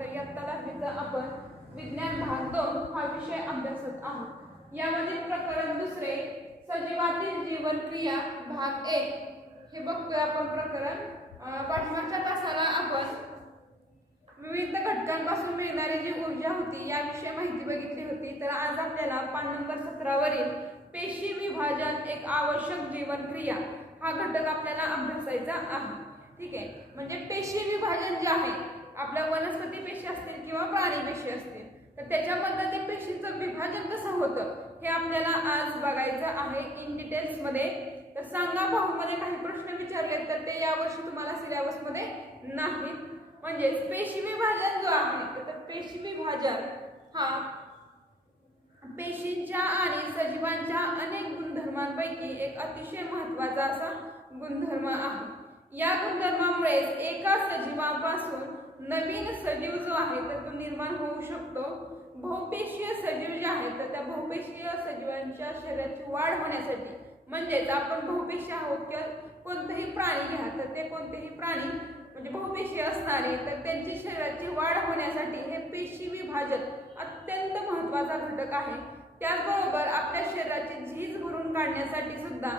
तर इयत्ता 10वीचा आपण विज्ञान भाग 2 हा विषय अभ्यासत आहोत। यामध्ये प्रकरण दुसरे सजीवातील जीवनक्रिया भाग 1 हे बघतोय आपण प्रकरण। पाठीमागच्या तासाला आपण विविध घटकांपासून मिळणारी जी ऊर्जा होती याविषयी माहिती बघितली होती। तर आज आपल्याला पान नंबर 17 वरील पेशी विभाजन एक आवश्यक जीवनक्रिया हा घटक आपल्याला अभ्यासायचा आहे। ठीक आहे, म्हणजे पेशी विभाजन जे आहे आपल्या वनस्पती पेशी असतील किंवा प्राणी पेशी असतील तर त्याच्यामधलं ते पेशीचं विभाजन कसं होतं हे आपल्याला आज बघायचं आहे इन डिटेल्स मध्ये। तर सांगा भाऊ मध्ये काही प्रश्न विचारले तर ते यावर्षी तुम्हाला सिलेबस मध्ये नाही। म्हणजे पेशी विभाजन जो आहे तर पेशी विभाजन हा पेशींच्या आणि सजीवांच्या अनेक गुणधर्मांपैकी एक अतिशय महत्त्वाचा असा गुणधर्म आहे। या गुणधर्मामुळे एका सजीवापासून नवीन सजीव जो आहे तर तो निर्माण होऊ शकतो। बहुपेशीय सजीव जे आहेत तर त्या बहुपेशीय सजीवांच्या शरीराची वाढ होण्यासाठी म्हणजेच आपण बहुपेशीय आहोत किंवा कोणतेही प्राणी घ्या तर ते कोणतेही प्राणी म्हणजे बहुपेशीय असणारे तर त्यांची शरीराची वाढ होण्यासाठी हे पेशी विभाजन अत्यंत महत्त्वाचा घटक आहे। त्याचबरोबर आपल्या शरीराची झीज भरून काढण्यासाठी सुद्धा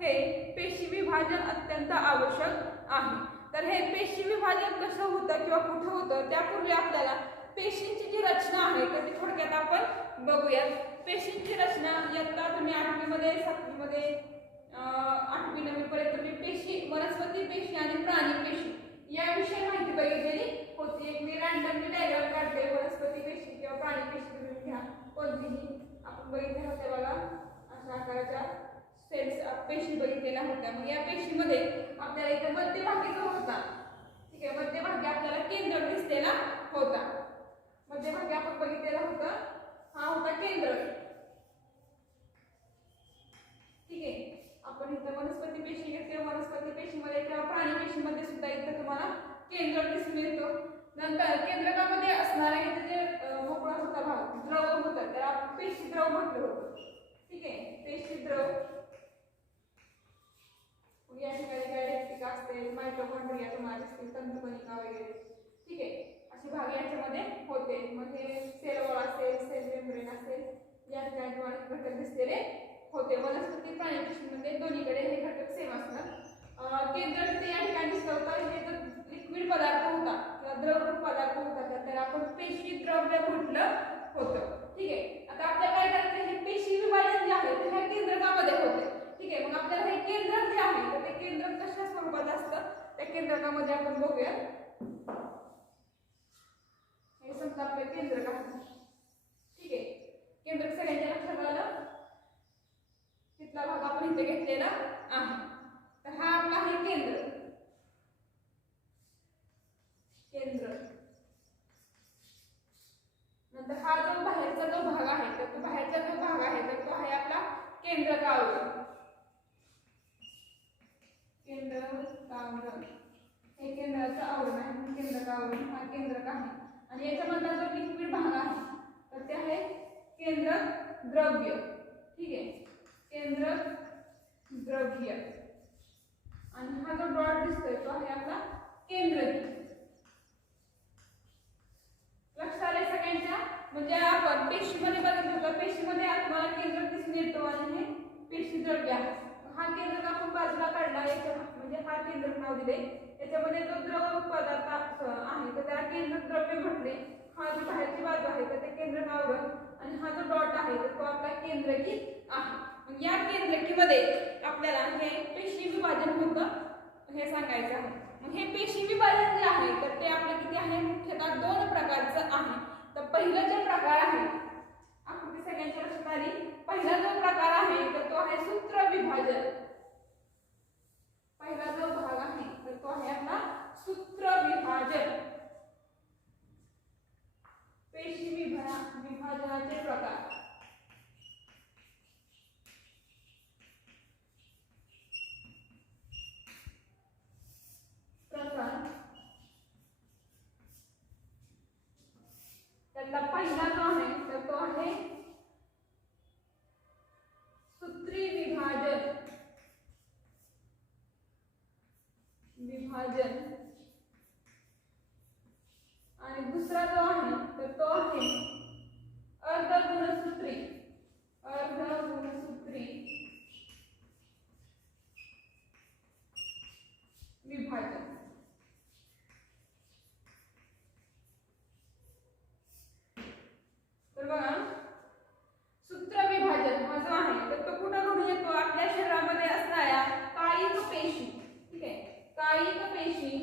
हे पेशी विभाजन अत्यंत आवश्यक आहे। तर हे पेशी विभाजन कसं होतं किंवा कुठं होतं त्यापूर्वी आपल्याला पेशींची जी रचना आहे तर ती थोडक्यात आपण बघूयात। पेशींची रचना इयत्ता तुम्ही 8वी मध्ये 7वी मध्ये 8वी 9वी पर्यंत तुम्ही पेशी वनस्पती पेशी आणि प्राणी पेशी याविषयी माहिती बघितलेली होती। एक मी रँडमली डायग्राम काढते वनस्पती पेशी किंवा प्राणी पेशी तुम्ही घ्या कोणतीही आपण बघितले होते बघा अशा आकाराच्या सेल्स पेशी बघितलेल्या होत्या। मग या पेशीमध्ये आपल्याला इथे मध्यभागी जो होता ठीक आहे मध्यभागी आपल्याला केंद्र दिसलेला होता। मध्यभागी आपण बघितलेला होता हा होता केंद्र। ठीक आहे, आपण इथे वनस्पती पेशी घेतली वनस्पती पेशीमध्ये किंवा प्राणी पेशीमध्ये सुद्धा इथे तुम्हाला केंद्र दिसून येतो। नंतर केंद्रकामध्ये असणारा इथे जे मोकळा होता भाग द्रव होता तर आपण पेशी द्रव म्हटलं होतं। ठीक आहे, पेशी द्रव या ठिकाणी गॅलेक्टिका असते मायटोकॉन्ड्रिया तुम्हाला दिसतील तंतुकणिका वगैरे। ठीक आहे, अशी भाग याच्यामध्ये होते। मग हे सेल वॉल असेल सेल मेम्ब्रेन असेल या ठिकाणी तुम्हाला घटक दिसलेले होते। वनस्पती प्राणी पेशीमध्ये दोन्हीकडे हे घटक सेम असतात। केंद्र ते या ठिकाणी दिसत होतं हे जर लिक्विड पदार्थ होता किंवा द्रवरूप पदार्थ होता तर त्याला आपण पेशी द्रव्य म्हटलं होतं। ठीक आहे, आता आपल्याला काय करायचं हे पेशी विभाजन जे आहे ते ह्या केंद्रकामध्ये होते। ठीक आहे, मग आपल्याला हे केंद्र जे आहे तर ते केंद्र कशा स्वरूपात असतं त्या केंद्रकामध्ये आपण बघूया। हे समजा आपले केंद्रक आहे। ठीक आहे, केंद्रक सगळ्यांच्या लक्षात आलं तिथला भाग आपण इथे घेतलेला आहे। तर हा आपला आहे केंद्र केंद्र नंतर हा जो बाहेरचा जो भाग आहे तर तो बाहेरचा जो भाग आहे तर तो आहे आपला केंद्रक आवरण। केंद्रकावरण हे केंद्राचं आवरण आहे केंद्रक आवरण हा केंद्रक आहे आणि याच्यामधला जो लिक्विड भाग आहे तर ते आहे केंद्रक द्रव्य। ठीक आहे, केंद्रक द्रव्य आणि हा जो डॉट दिसतोय तो आहे आपला केंद्रक। लक्षात आले सगळ्यांच्या? म्हणजे आपण पेशीमध्ये बघितलं होतं पेशीमध्ये तुम्हाला केंद्रक दिसून येतो आणि हे पेशी द्रव्य आहे। हा केंद्रक आपण बाजूला काढला याच्या म्हणजे हा केंद्रक नाव दिले याच्यामध्ये जो द्रव पदार्थ आहे तर त्याला केंद्रक द्रव्य म्हटले। हा जो बाहेरची बाजू आहे तर ते केंद्रक आवरण आणि हा जो डॉट आहे तर तो आपला केंद्रकी आहे। मग या केंद्रकीमध्ये आपल्याला हे पेशी विभाजन होतं हे सांगायचं आहे। मग हे पेशी विभाजन जे आहे तर ते आपलं किती आहे मुख्यतः 2 प्रकारचं आहे। तर पहिलं जे प्रकार आहे आकृती सगळ्यांच्या लक्षात आली पहिला जो प्रकार आहे तर तो आहे सूत्र विभाजन। पहिला जो भाग आहे तर तो आहे आपला सूत्र विभाजन। पेशी विभाजनाचे प्रकार त्यातला पहिला जो आहे तर तो आहे सूत्री विभाजन। विभाजन आणि दुसरा जो आहे तर तो आहे अर्धगुणसूत्री विभाजन। तर बघा सूत्र विभाजन हा जो आहे तर तो कुठं घडून येतो आपल्या शरीरामध्ये असणाऱ्या कायिक पेशी, ठीक आहे, कायिक पेशी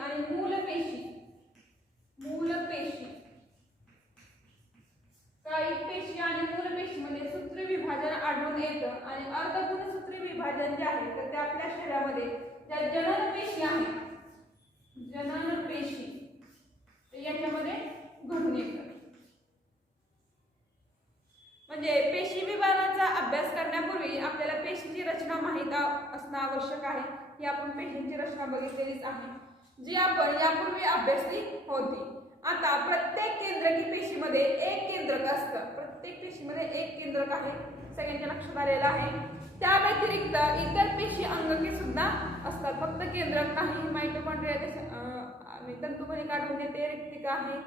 आणि मूल पेशी कायिक पेशी आणि मूल पेशी मध्ये सूत्र विभाजन आढळून येतं आणि अर्धगुणसूत्री विभाजन जे आहे तर ते आपल्या शरीरामध्ये ज्या जनन पेशी आहेत याच्यामध्ये घडून येतं। म्हणजे पेशी विभाजनाचा अभ्यास करण्यापूर्वी आपल्याला पेशीची रचना माहित असणं आवश्यक आहे। ही आपण पेशींची रचना बघितलेलीच आहे जी आपण यापूर्वी अभ्यासली होती। आता प्रत्येक केंद्रकी पेशीमध्ये एक केंद्रक असतं, प्रत्येक पेशीमध्ये एक केंद्रक आहे, सगळ्यांच्या लक्षात आलेलं आहे। त्या व्यतिरिक्त इतर पेशी अंगके सुद्धा असतात, फक्त केंद्रक नाही। माइटोकॉन्ड्रिया तंतुकणिका आढळून येते, रिक्तिका आहे,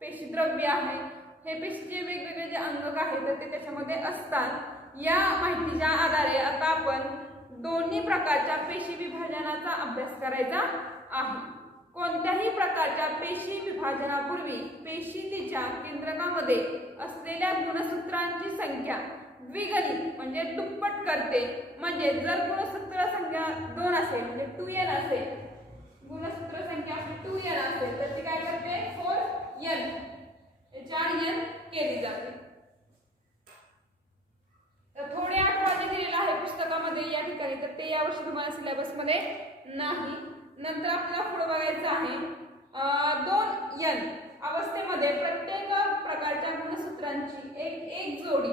पेशी द्रव्य आहे, हे पेशीचे वेगवेगळे जे अंगक आहेत तर ते त्याच्यामध्ये असतात। या माहितीच्या आधारे आता आपण दोन्ही प्रकारच्या पेशी विभाजनाचा अभ्यास करायचा आहे। कोणत्याही प्रकारच्या पेशी विभाजनापूर्वी पेशी तिच्या केंद्रकामध्ये असलेल्या गुणसूत्रांची संख्या द्विगुणित म्हणजे दुप्पट करते। म्हणजे जर गुणसूत्र संख्या 2 असेल म्हणजे 2n असेल, गुणसूत्र संख्या 2n असेल तर ती काय करते 4n 4n केली जाते। तर थोडे आठवणी दिलेला आहे पुस्तकामध्ये या ठिकाणी, तर ते यावर्षी तुम्हाला सिलेबस मध्ये नाही। नंतर आपल्याला पुढे बघायचं आहे 2n अवस्थेमध्ये प्रत्येक प्रकारच्या गुणसूत्रांची एक जोडी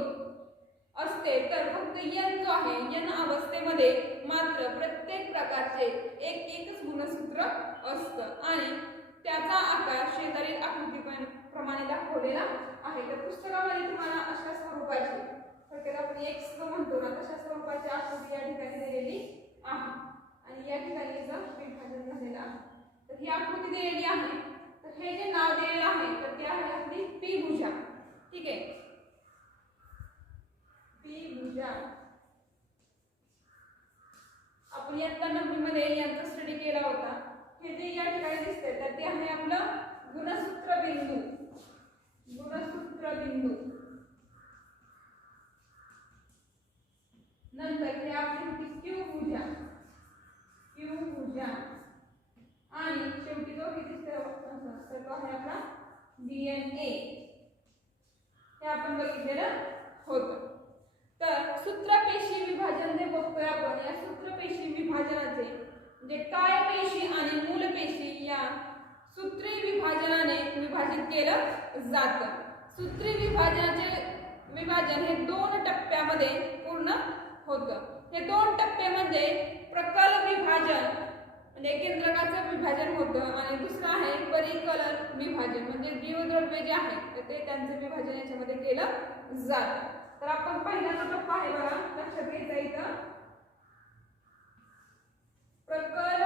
असते, तर फक्त n जो आहे n अवस्थेमध्ये मात्र प्रत्येक प्रकारचे एकच गुणसूत्र असतं आणि त्याचा आकार शेजारील आकृतीप्रमाणे दाखवलेला आहे। तर पुस्तकामध्ये तुम्हाला अशा स्वरूपाची थोडक्यात आपण x म्हणतो ना तशा स्वरूपाची आकृती या ठिकाणी दिलेली आहे आणि या ठिकाणी याचं विभाजन झालेलं आहे। तर ही आकृती दिलेली आहे, तर हे जे नाव दिलेलं आहे तर ते आहे आपली पी भुजा, ठीक आहे, पी भुजा। आपण इयत्ता 9वी मध्ये यांचा स्टडी केला होता। हे जे या ठिकाणी दिसते तर ते आहे आपलं गुणसूत्र बिंदू नंतर हे आपली क्यू भुजा आणि शेवटी जो हे दिसते तर तो आहे आपला DNA, हे आपण बघितलेलं होतं। तर सूत्रपेशी विभाजन जे बघतोय आपण, या सूत्रपेशी विभाजनाचे म्हणजे काय पेशी आणि मूल पेशी या सूत्री विभाजनाने विभाजित केलं जातं। सूत्री विभाजन हे 2 टप्प्यामध्ये पूर्ण होतं। हे 2 टप्पे म्हणजे प्रकल विभाजन म्हणजे केंद्रकाचं विभाजन होतं आणि दुसरं आहे परिकलन विभाजन म्हणजे जीवद्रव्य जे आहेत तर ते त्यांचं विभाजन याच्यामध्ये केलं जातं। तर आपण पहिला जो टप्पा आहे बघा लक्षात घ्यायचा इथं प्रकल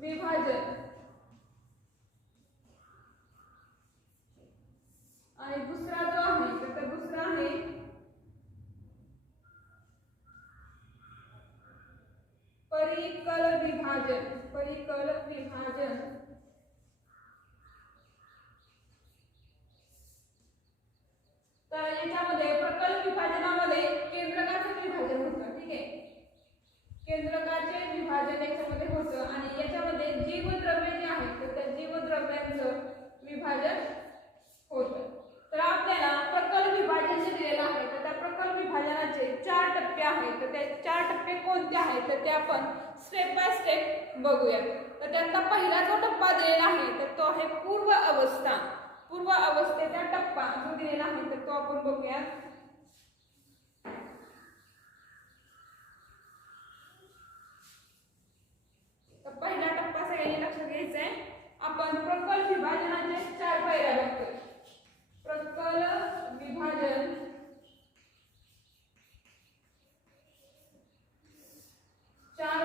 विभाजन आणि दुसरा जो आहे तर दुसरा आहे परिकल विभाजन तर याच्यामध्ये प्रकल विभाजनामध्ये केंद्रकाचे विभाजन होतं, ठीक आहे, केंद्रकाचे विभाजन याच्यामध्ये होतं आणि याच्यामध्ये जीवद्रव्य जे आहेत तर त्या जीवद्रव्यांचं विभाजन होतं। तर आपल्याला प्रकल विभाजन जे दिलेलं आहे तर त्या प्रकल विभाजनाचे 4 टप्पे आहेत, तर ते 4 टप्पे कोणते आहेत तर ते आपण स्टेप बाय स्टेप बघूया। तर त्यातला पहिला जो टप्पा दिलेला आहे तर तो आहे पूर्व अवस्थेचा टप्पा जो दिलेला आहे तर तो आपण बघूया। तर पहिला टप्पा सगळ्यांनी लक्षात घ्यायचा आहे। आपण प्रकल विभाजनाचे 4 पायऱ्या बघतोय। प्रकल विभाजन 4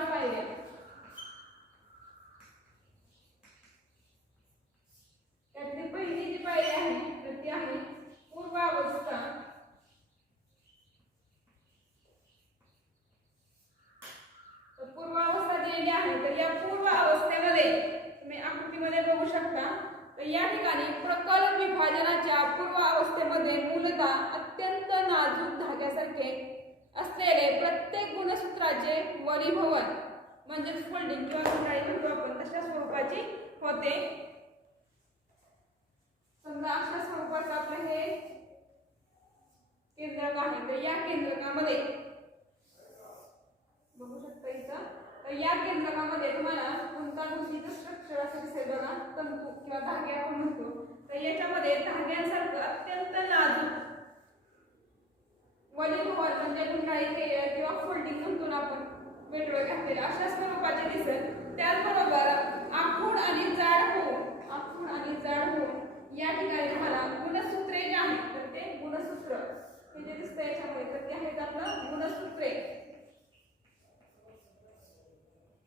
बनलेली आहे. तर या पूर्व अवस्थेमध्ये तुम्ही आकृतीमध्ये बघू शकता. तर या ठिकाणी प्रकल विभाजनाच्या पूर्व अवस्थेमध्ये मूलतः अत्यंत नाजूक धाग्यासारखे असलेले प्रत्येक गुणसूत्राचे वरीभवन म्हणजे फोल्डिंग किंवा गुंडाळी म्हणतो आपण तशा स्वरूपाची होते. समजा अशा स्वरूपाचं आपलं हे केंद्रक आहे. तर या केंद्रकामध्ये बघू शकता इथं. तर या केंद्रकामध्ये तुम्हाला गुंतागुंतीचं स्ट्रक्चर असं दिसेल बघा, तंतू किंवा धागे आपण म्हणतो. तर याच्यामध्ये धाग्यांसारखं अत्यंत नाजूक वरीभवन म्हणजे गुंडाळी किंवा फोल्डिंग म्हणतो आपण वेगवेगळे घातलेले अशा स्वरूपाचे दिसेल. त्याचबरोबर आखूड आणि जाड होऊन या ठिकाणी तुम्हाला गुणसूत्रे जे आहेत तर ते गुणसूत्र हे जे दिसतंय याच्यामध्ये तर ते आहेत आपलं गुणसूत्रे.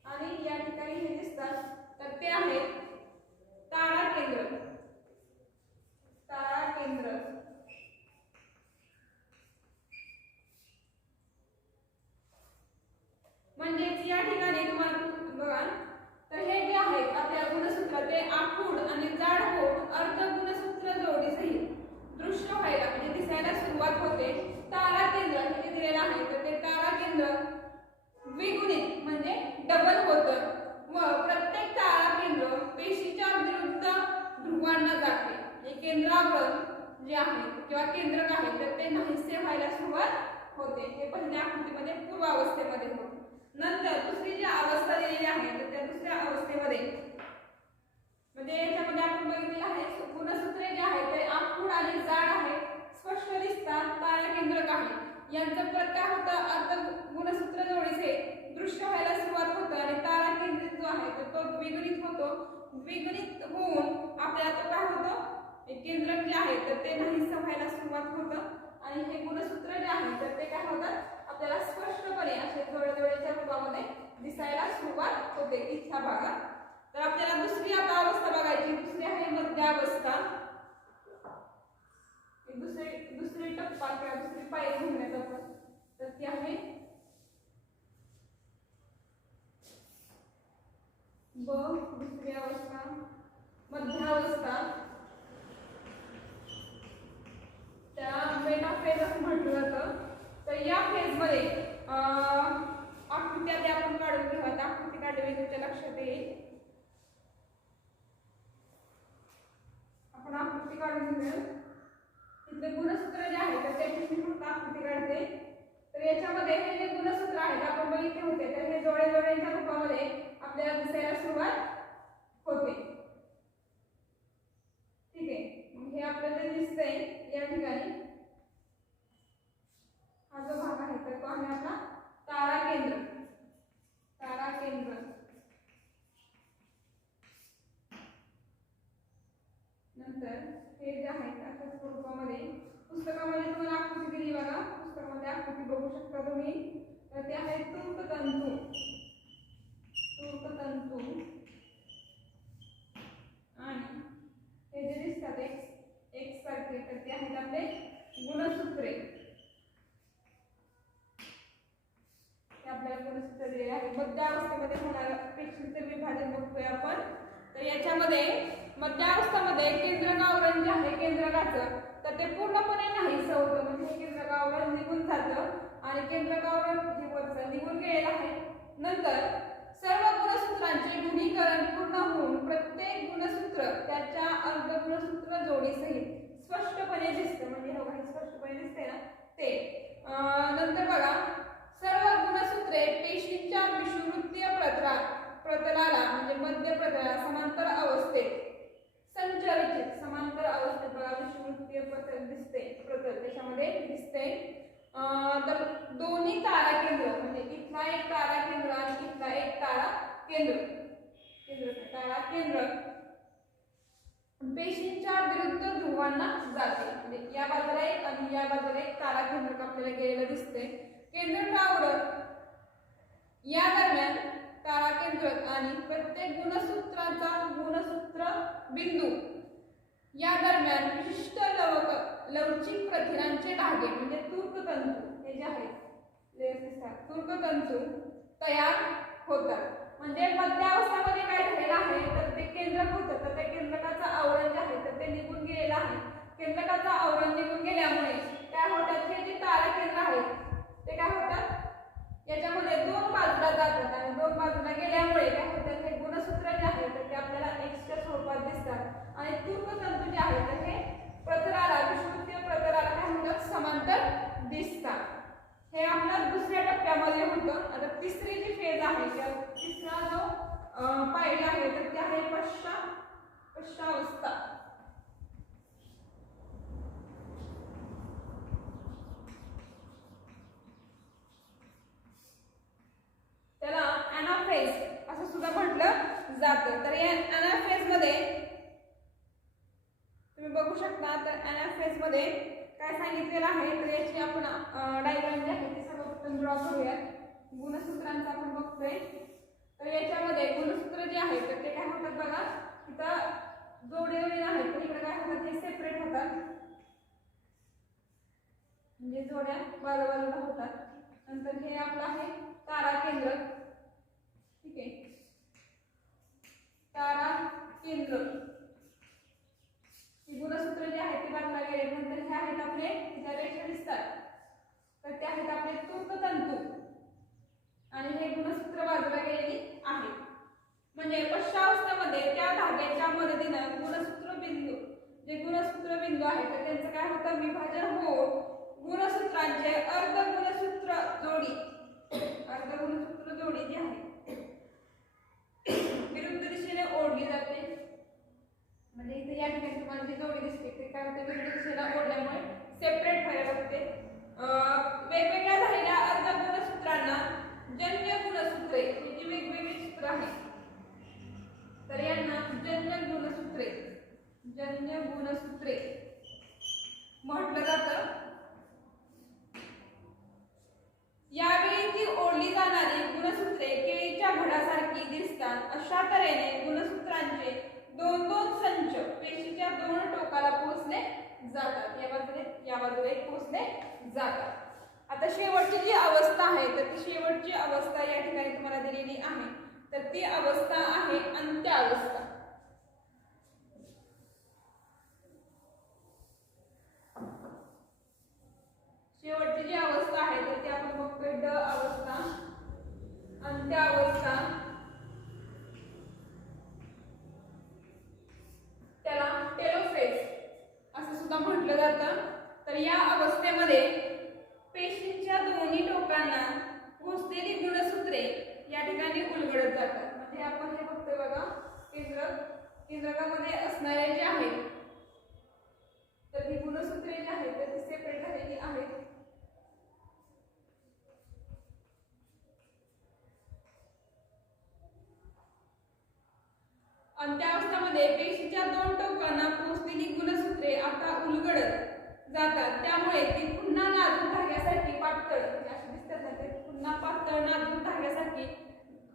आणि या ठिकाणी हे दिसतात तर ते आहेत ताराकेंद्र. म्हणजेच या ठिकाणी तुम्हाला बघा तर हे जे आहेत आपल्या गुणसूत्र ते आखूड आणि जाड होऊन अर्ध गुणसूत्र जोडीसहित दृश्य व्हायला म्हणजे दिसायला सुरुवात होते. ताराकेंद्र हे जे दिलेलं आहे तर ते ताराकेंद्र द्विगुणित म्हणजे डबल होतं व प्रत्येक ताराकेंद्र पेशीच्या विरुद्ध ध्रुवांना जाते. हे केंद्रावरण जे आहे किंवा केंद्रक आहे तर ते नाहीसे व्हायला सुरुवात होते. हे पहिल्या आकृतीमध्ये पूर्व अवस्थेमध्ये होते. नंतर दुसरी जी अवस्था दिलेली आहे तर त्या दुसऱ्या अवस्थेमध्ये म्हणजे याच्यामध्ये आपण बघितलेलं आहे गुणसूत्रे जे आहेत ते आखूड आणि जाड आहे, स्पष्ट दिसतात, ताराकेंद्रक आहे. यांचं प्रकार होतं अर्ध गुणसूत्र जोडीचे दृश्य व्हायला सुरुवात होतं आणि ताराकेंद्रित जो आहे तर तो द्विगुणित होतो. द्विगुणित होऊन आपल्याला तो काय होतं केंद्रक जे आहे तर ते नाहीसं व्हायला सुरुवात होतं आणि हे गुणसूत्र जे आहे तर ते काय होतात आपल्याला स्पष्टपणे असे जोड्या रूपामध्ये दिसायला सुरुवात होते इच्छा भागात. तर आपल्याला दुसरी आता अवस्था बघायची. दुसरी आहे मध्यावस्था. दुसरी टप्पा किंवा दुसरी पायरी म्हणण्यात आपण तर ती आहे दुसरी अवस्था मध्यावस्था. त्या मेटाफेज असं म्हटलं जातं. तर या फेज मध्ये आकृत्या त्या आपण काढून घेऊयात. आकृती काढली तुमच्या लक्षात येईल. आपण आकृती काढून घेऊया. इथले गुणसूत्र जे आहे तर त्याची मी फक्त आकृती काढते. तर याच्यामध्ये हे जे गुणसूत्र आहेत आपण बघितले होते तर हे जोड्यांच्या रूपामध्ये आपल्याला दिसायला सुरुवात होते. ठीक आहे. मग हे आपल्याला जे दिसतंय या ठिकाणी हा जो भाग आहे तर तो आहे आपला ताराकेंद्र. नंतर हे जे आहे अशा स्वरूपामध्ये पुस्तकामध्ये तुम्हाला आकृती दिली बघा. पुस्तकामध्ये आकृती बघू शकता तुम्ही. तर ते आहे तूर्कतंतू आणि हे जे दिसतात एक सारखे तर ते आहेत आपले गुणसूत्रे. आपल्याला गुणसूत्र दिलेले आहे. मध्यावस्थेमध्ये होणारं पेशींचं विभाजन बघतोय आपण. तर याच्यामध्ये मध्यावस्थेमध्ये केंद्रकावरण जे आहे केंद्रकाचं तर ते पूर्णपणे नाहीसं होतं. म्हणजे हे केंद्रकावरण निघून जातं आणि केंद्रकावरण जे वरचं निघून गेलेलं आहे. नंतर सर्व गुणसूत्रांचे गुणीकरण पूर्ण होऊन प्रत्येक गुणसूत्र त्याच्या अर्ध गुणसूत्र जोडीसहित स्पष्टपणे दिसतं. म्हणजे हे स्पष्टपणे दिसते ना ते. नंतर बघा सर्व गुणसूत्रे पेशींच्या विषुवृत्तीय प्रतलाला म्हणजे मध्य प्रतलाला समांतर अवस्थेत संचरित समांतर अवस्थेत बघा विषुवृत्तीय प्रतल दिसते. प्रतल त्याच्यामध्ये दिसते. तर दोन्ही ताराकेंद्र म्हणजे इथला एक ताराकेंद्र आणि इथला एक ताराकेंद्र पेशींच्या विरुद्ध ध्रुवांना जाते. म्हणजे या बाजूला एक आणि या बाजूला एक ताराकेंद्रक आपल्याला गेलेलं दिसते. केंद्रकावरण या दरम्यान ताराकेंद्रक आणि प्रत्येक गुणसूत्राचा गुणसूत्र बिंदू या दरम्यान विशिष्ट लवचिक प्रथिनांचे धागे म्हणजे तूर्कतंतू हे जे आहेत तूर्कतंतू तयार होतात. म्हणजे मध्यावस्थामध्ये काय झालेलं आहे तर ते केंद्रक होतं, तर त्या केंद्रकाचं आवरण जे आहे तर ते निघून गेलेलं आहे. केंद्रकाचं आवरण निघून गेल्यामुळे काय होतात, हे जे ताराकेंद्र आहेत ते काय होतात, याच्यामध्ये दोन बाजूला जातात आणि दोन बाजूला गेल्यामुळे काय होतात, हे गुणसूत्र जे आहे तर ते आपल्याला एक्सच्या स्वरूपात दिसतात आणि तूर्कतंतू जे आहे तर हे प्रतलाला, विषुवृत्तीय प्रतलाला काय होतात, समांतर दिसतात. हे आपलं दुसऱ्या टप्प्यामध्ये होतं. आता तिसरी जी फेज आहे त्या तिसरा जो पायरी आहे तर ते आहे पश्चावस्था. त्याला ॲनाफेज असं सुद्धा म्हटलं जातं. तर या ॲनाफेज मध्ये तुम्ही बघू शकता, तर ॲनाफेज मध्ये काय सांगितलेलं आहे तर याची आपण डायग्राम जी आहे ती सर्वप्रथम ड्रॉ करूयात. गुणसूत्रांचा आपण बघतोय. तर याच्यामध्ये गुणसूत्र जे आहे तर ते काय होतात बघा, इथं जोडलेले आहेत तर इकडे काय होतात, हे सेपरेट होतात, म्हणजे जोड्या बाजूबाजूला होतात. नंतर हे आपलं आहे ताराकेंद्र, ठीक आहे, ताराकेंद्र. ही गुणसूत्र जे आहेत ते बाजूला गेले. नंतर हे आहेत आपले ज्या रेषा दिसतात तर ते आहेत आपले तूर्कतंतू आणि हे गुणसूत्र बाजूला गेलेली आहे. म्हणजे पश्चावस्थेमध्ये त्या धाग्याच्या मदतीनं गुणसूत्र बिंदू, जे गुणसूत्र बिंदू आहेत तर त्यांचं काय होतं, विभाजन होऊन गुणसूत्रांचे अर्धगुणसूत्र जोडी जी आहे विरुद्ध दिशेने ओढली जाते. म्हणजे इथे या ठिकाणी तुम्हाला जी जोडी दिसते ते काय होते, विरुद्ध दिशेला ओढल्यामुळे सेपरेट व्हायला लागते. वेगवेगळ्या झालेल्या अर्धगुणसूत्रांना जन्य गुणसूत्रे, ही जी वेगवेगळी सूत्र आहेत तर यांना जन्य गुणसूत्रे म्हटलं जातं. यावेळी ती ओढली जाणारी गुणसूत्रे केळीच्या घडासारखी दिसतात. अशा तऱ्हेने गुणसूत्रांचे दोन दोन संच पेशीच्या दोन टोकाला पोहोचले जातात, या बाजूला पोहोचले जातात. आता शेवटची जी अवस्था आहे तर ती शेवटची अवस्था या ठिकाणी तुम्हाला दिलेली आहे. तर ती अवस्था आहे अंत्यावस्था. शेवटची जी अवस्था आहे तर ती आपण बघतोय ड अवस्था, अंत्यावस्था. त्याला टेलोफेज असं सुद्धा म्हटलं जातं. तर या अवस्थेमध्ये पेशींच्या दोन्ही टोकांना पोहोचलेली गुणसूत्रे या ठिकाणी उलगडत जातात. म्हणजे आपण हे बघतोय बघा, केंद्रकामध्ये असणारे जे आहेत तर ही गुणसूत्रे जी आहेत तर ती सेपरेट झालेली आहेत. अंत्यावस्थेमध्ये पेशीच्या दोन टोकांना पोहोचलेली गुणसूत्रे आता उलगडत जातात. त्यामुळे ती पुन्हा नाजूक धाग्यासारखी पातळ अशी दिसतात ना, ते पुन्हा पातळ नाजूक धाग्यासारखी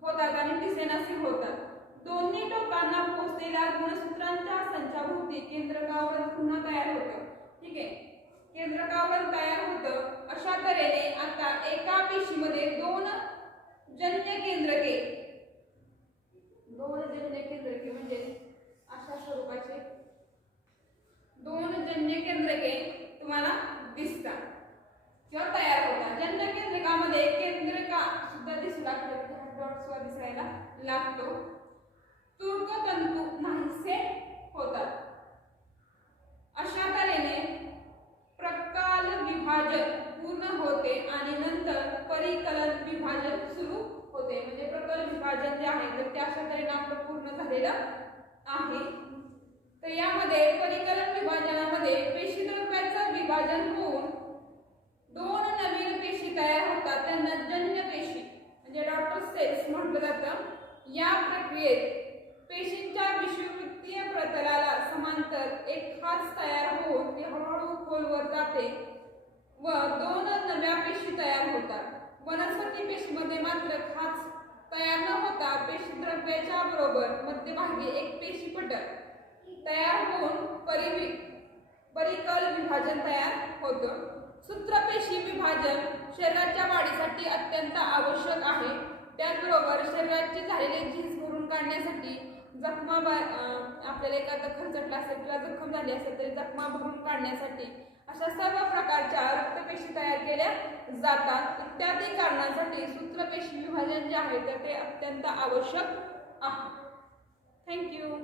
होतात आणि दिसेनाशी होतात. दोन्ही टोकांना पोहोचलेल्या गुणसूत्रांच्या संचाभोवती केंद्रकावरण पुन्हा तयार होतं. ठीक आहे, केंद्रकावरण तयार होतं. अशा तऱ्हेने आता एका पेशीमध्ये दोन जन्य केंद्रके म्हणजे अशा स्वरूपाचे दोन जन्य केंद्रके तुम्हाला दिसतात किंवा तयार होतात. जन्य केंद्रकामध्ये केंद्रका सुद्धा दिसू लागतात, डॉट सुद्धा दिसायला लागतो. तूर्कतंतू नाहीसे होतात. अशा तऱ्हेने प्रकाल विभाजन पूर्ण होते आणि नंतर परिकलन विभाजन सुरू होते. म्हणजे प्रकल विभाजन जे आहे तर ते अशा तऱ्हेने आपलं पूर्ण झालेलं आहे. तर यामध्ये परिकलन विभाजनामध्ये पेशीद्रव्याचं विभाजन होऊन दोन नवीन पेशी तयार होतात. त्यांना जन्य पेशी म्हणजे डॉटर सेल्स म्हटलं जातं. या प्रक्रियेत पेशींच्या विषुववृत्तीय प्रतलाला समांतर एक खाच तयार होऊन ती हळूहळू खोलवर जाते व दोन नव्या पेशी तयार होतात. वनस्पती पेशीमध्ये मात्र खाच तयार न होता पेशीद्रव्याच्या बरोबर मध्यभागी एक पेशीपटल तयार होऊन परिकल विभाजन तयार होतं. सूत्रपेशी विभाजन शरीराच्या वाढीसाठी अत्यंत आवश्यक आहे. त्याचबरोबर शरीराची झालेली झीज भरून काढण्यासाठी आपल्याला एखादा खरचटला असेल किंवा जखम झाली असेल तरी जखमा भरून काढण्यासाठी अशा सर्व प्रकारच्या रक्तपेशी तयार केल्या जातात. इत्यादी कारणांसाठी सूत्रपेशी विभाजन जे आहे तर ते अत्यंत आवश्यक आहे. थँक्यू.